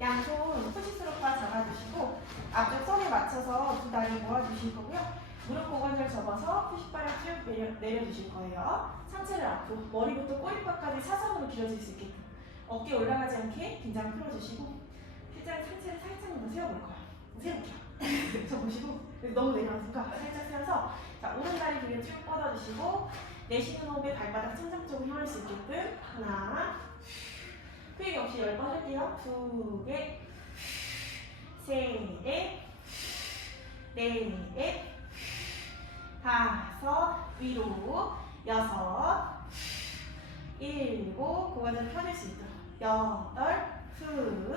양손 푸시스로파 잡아주시고 앞쪽 선에 맞춰서 두 다리 모아주실 거고요. 무릎 고관절 접어서 푸시바를 쭉 내려, 내려주실 거예요. 상체를 앞으로 머리부터 꼬리뼈까지 사선으로 길어질 수 있게끔 어깨 올라가지 않게 긴장 풀어주시고 살짝 상체를 살짝만 더 세워볼 거예요. 세울게요. 저 보시고 너무 내려가니까 살짝 세워서 자 오른 다리 뒤로 쭉 뻗어주시고 내쉬는 호흡에 발바닥 천장 쪽으로 향할 수 있게끔. 하나. 휴식 없이 열 번 할게요. 두 개, 세 개, 네, 다섯, 위로, 여섯, 일곱, 고관절 펴낼 수 있도록. 여덟, 후,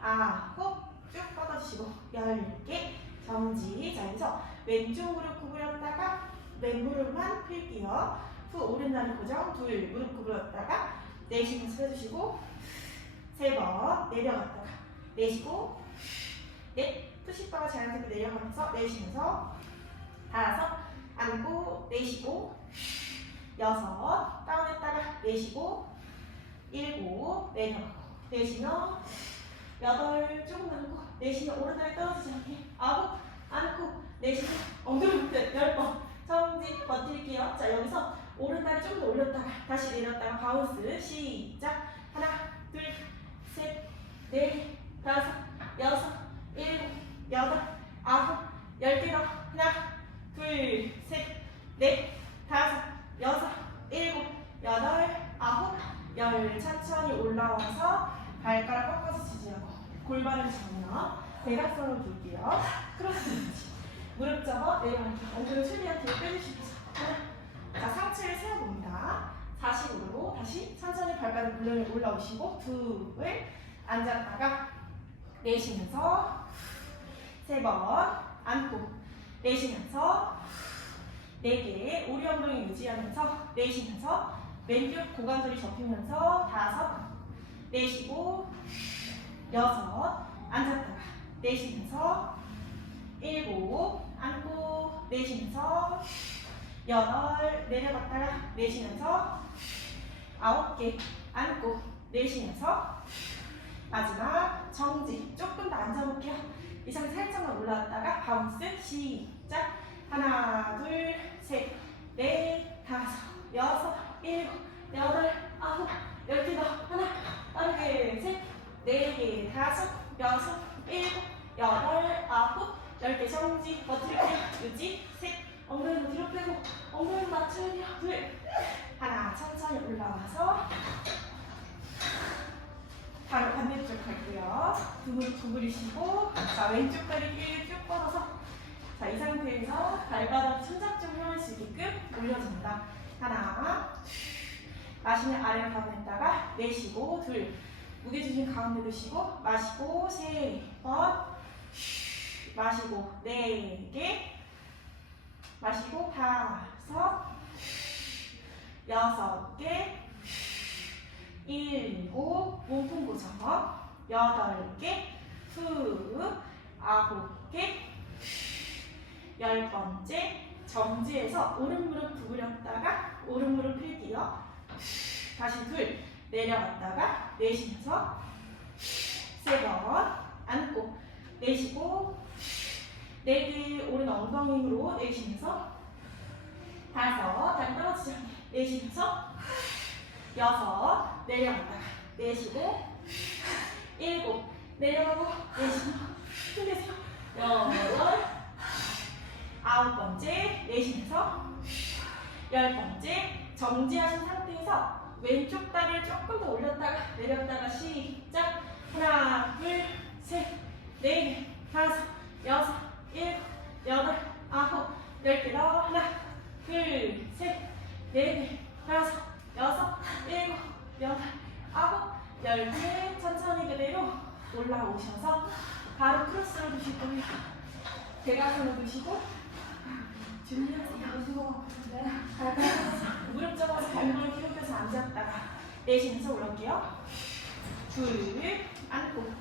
아홉, 쭉 뻗어주시고. 열 개, 정지. 자, 여기서 왼쪽 무릎 구부렸다가 왼무릎만 펼게요. 후, 오른다리 고정, 둘, 무릎 구부렸다가 내쉬면서 해주시고 세 번 내려갔다가 내쉬고 넷 푸시바가 자연스럽게 내려가면서 내쉬면서 다섯. 안고 내쉬고 여섯. 다운했다가 내쉬고 일곱. 내려가고 내쉬며 여덟. 조금 안고 내쉬며 오른다리 떨어지지 않게. 아홉. 안고 내쉬고 엉덩이 열번 정지 버틸게요 자 여기서 오른다리 좀 더 올렸다가 다시 내렸다가 바운스 시작 하나 둘 셋, 넷, 다섯, 여섯, 일곱, 여덟, 아홉, 열개 더. 하나, 둘, 셋, 넷, 다섯, 여섯, 일곱, 여덟, 아홉, 열. 천천히 올라와서 발가락 꺾어서 지지하고 골반을 잡으며 대각선으로 둘게요. 크로스. 무릎 접어 내려갈게요. 엉덩이 최대한 뒤로 하나. 자, 상체를 세워봅니다. 40으로 다시 천천히 발바닥 물렁이 올라오시고 둘 앉았다가 내쉬면서 세 번 안고 내쉬면서 네개 오리 엉덩이 유지하면서 내쉬면서 왼쪽 고관절이 접히면서 다섯 내쉬고 여섯 앉았다가 내쉬면서 일곱 안고 내쉬면서 여덟 내려갔다가 내쉬면서 아홉 개 안고 내쉬면서 마지막 정지. 조금 더 앉아볼게요. 이 상태 살짝만 올라왔다가 바운스 시작. 하나 둘셋넷 다섯 여섯 일곱 여덟 아홉 열 개 더 하나 빠르게 셋네개 다섯 여섯 일곱 여덟 아홉 열개 정지 버틸게요 유지 셋 엉덩이 뒤로 빼고 엉덩이 맞춰야 돼요. 둘. 하나 천천히 올라와서 바로 반대쪽 갈게요. 두 무릎 구부리시고 자 왼쪽 다리 길게 쭉 뻗어서 자 이 상태에서 발바닥 천장 쪽 향할 수 있게끔 올려줍니다. 하나 마시면 아래로 가보냈다가 내쉬고 둘 무게중심 가운데 두시고 마시고 세번 마시고 네 개 마시고 다섯 여섯 개 일곱 몸통 고정 여덟 개후 아홉 개열 번째 정지해서 오른 무릎 구부렸다가 오른 무릎 펴기요. 다시 둘 내려갔다가 내쉬면서 세 번 안고 내쉬고 네개 오른 엉덩이 힘으로 내쉬면서 다섯 다리 떨어지지 않게 내쉬면서 여섯 내려갔다가 내쉬고 일곱 내려가고 내쉬고 힘내세요. 여덟 아홉 번째 내쉬면서 열 번째 정지하신 상태에서 왼쪽 다리를 조금 더 올렸다가 내렸다가 시작. 하나 둘 셋 넷 다섯 여섯 여덟, 아홉, 열 개 더. 하나, 둘, 셋, 넷, 다섯, 여섯, 일곱, 여덟, 아홉, 열 개. 천천히 그대로 올라오셔서 바로 크로스로 드실 거예요. 대각선으로 드시고 준비하세요. 네. 무릎 접어서 발목을 펴서 앉았다가 내쉬면서 올라올게요. 둘, 안고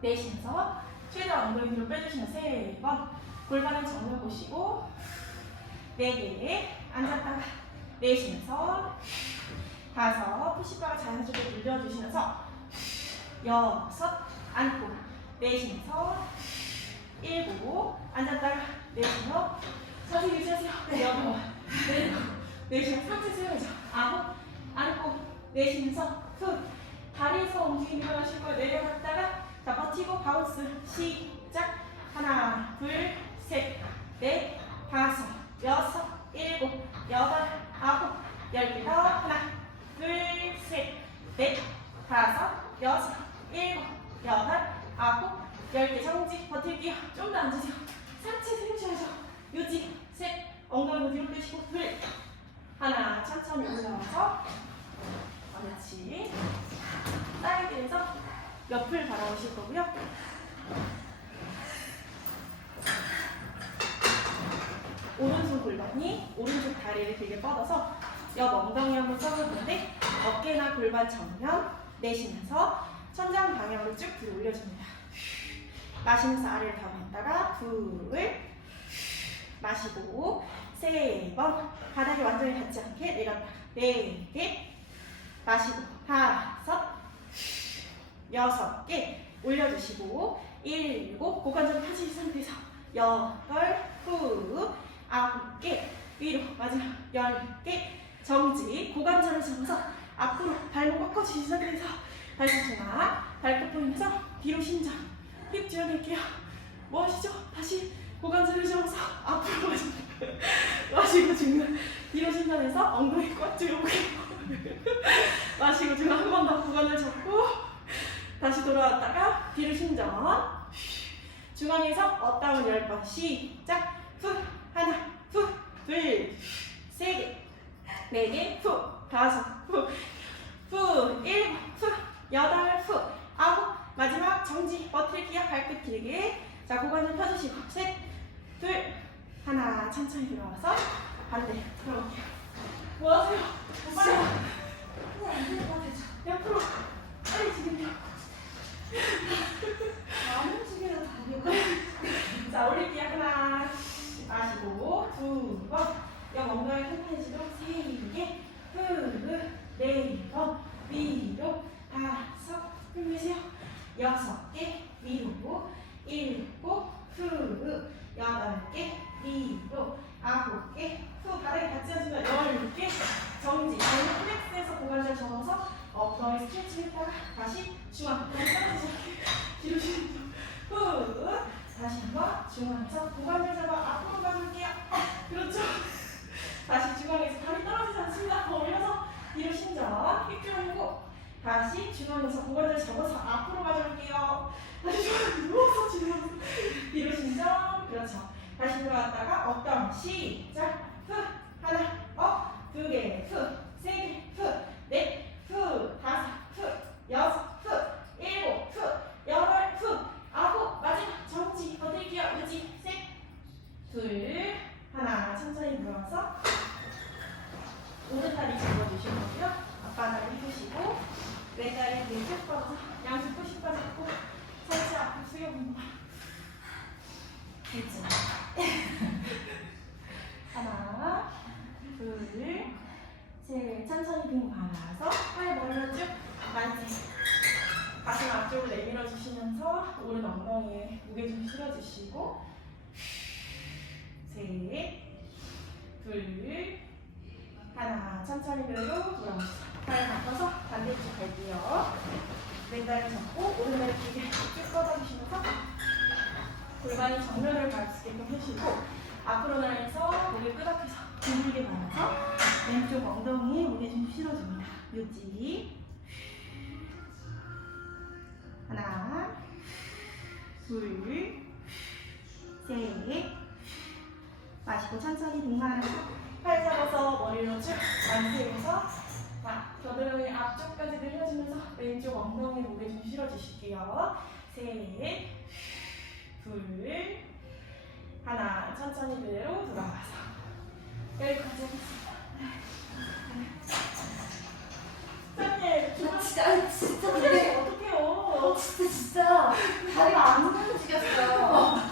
내쉬면서 최대한 엉덩이 뒤로 빼주시면 세 번 골반을 정면 보시고 네개 앉았다가 내쉬면서 다섯 푸시바가 자연스럽게 늘려주시면서 여섯 안고 내쉬면서 일곱 앉았다가 내쉬며 자세 유지하세요. 여덟 내리고 내쉬면 상체 세워야죠 아홉 안고 내쉬면서 후 다리에서 움직임이 일어나실 거예요. 내려갔다가 자 버티고 바운스 시작. 하나 둘셋넷 다섯 여섯 일곱 여덟 아홉 열개 더 하나 둘셋넷 다섯 여섯 일곱 여덟 아홉 열개 정지 버틸게요 좀 더 앉으세요 상체 세우셔야죠 유지 셋 엉덩이 뒤로 빼시고 둘 하나 천천히 올라와서 그렇지 사이드에서 옆을 바라보실 거고요 오른손 골반이 오른쪽 다리를 길게 뻗어서 옆 엉덩이 한번 써보는데 어깨나 골반 정면 내쉬면서 천장 방향으로 쭉 들어 올려줍니다. 마시면서 아래를 감았다가 둘 마시고 세 번 바닥에 완전히 닿지 않게 내렸다가 네개. 마시고 다섯 여섯 개 올려주시고 일곱 고관절 펴진 상태에서 여덟 후 아홉 개. 위로 마지막 열 개. 정지. 고관절을 잡아서 앞으로 발목 꺾어주신 상태에서 다시 중앙 발끝 보이면서 뒤로 신장 힙 줄여낼게요. 뭐 하시죠? 다시 고관절을 잡아서 앞으로 마시고 마시고 중간 뒤로 신장해서 엉덩이 꽉 조여볼게요 마시고 중간 한 번더 고관절 잡고 다시 돌아왔다가 뒤로 신전 중앙에서 업다운 10번. 시작. 후. 하나. 후둘세개네개 후. 다섯. 후후. 일곱 후. 여덟. 후. 아홉. 마지막 정지 버틸게요 발끝 길게. 자 고관절 펴주시고. 하나 천천히 들어와서 반대 들어올게요 뭐 하세요? 빨리 옆으로 빨리 지금요 자, 올릴게요. 하나. 마시고, 두 번. 옆 엉덩이 팽팽해지도록 세 개. 후, 네 번. 위로. 다섯. 힘내세요. 여섯 개. 위로. 일곱. 후, 여덟 개. 위로. 아홉 개. 후, 바닥에 닿지 않으면 열 개. 정지. 발목 플렉스에서 고관절 접어서 엉덩이 스트레칭 했다가 다시 중앙. 다시 떨어지세요. 뒤로 쉬는 후. 다시 한번 중앙에서 고관절 잡아 앞으로 가볼게요. 그렇죠. 다시 중앙에서 다리 떨어지지 않습니다. 더 올려서 뒤로 신전 힙 줄이고 다시 중앙에서 고관절 잡아서 앞으로 가져올게요. 다시 중앙에 누워서 중앙에서 뒤로 신전 그렇죠. 다시 돌아왔다가 업다운 시작. 후 하나 업 두 개 후 세 개 후 넷 후 다섯 후 여섯 후 일곱 후 여덟 후 아홉 마지막 정지. 버틸게요. 유지 셋둘 하나 천천히 들어와서 오른다리 접어주실 거고요. 앞바다리 펴시고 왼다리 뒤에 쭉 뻗어서 양쪽 푸시 빠졌고 살짝 앞으로 숙여봅니다 됐죠 하나 둘셋 천천히 등 발아서 팔 벌려 쭉 만세 가슴 앞쪽으로 내밀어 주시면서 오른 엉덩이에 무게 좀 실어주시고 셋, 둘, 하나 천천히 그대로 돌아오시죠. 발 바꿔서 반대쪽 갈게요. 왼다리 잡고 오른다리 길게 쭉 뻗어주시면서 골반이 정면을 있게끔 해주시고 앞으로 나해서 목을 끄덕해서 길게 말아서 왼쪽 엉덩이에 무게 좀 실어 쉬어주실게요. 셋, 둘, 하나. 천천히 그대로 돌아와서. 여기까지 했습니다. 나 진짜 아니, 진짜 근데 어떡해요. 어, 진짜 진짜 다리가 안 움직였어요.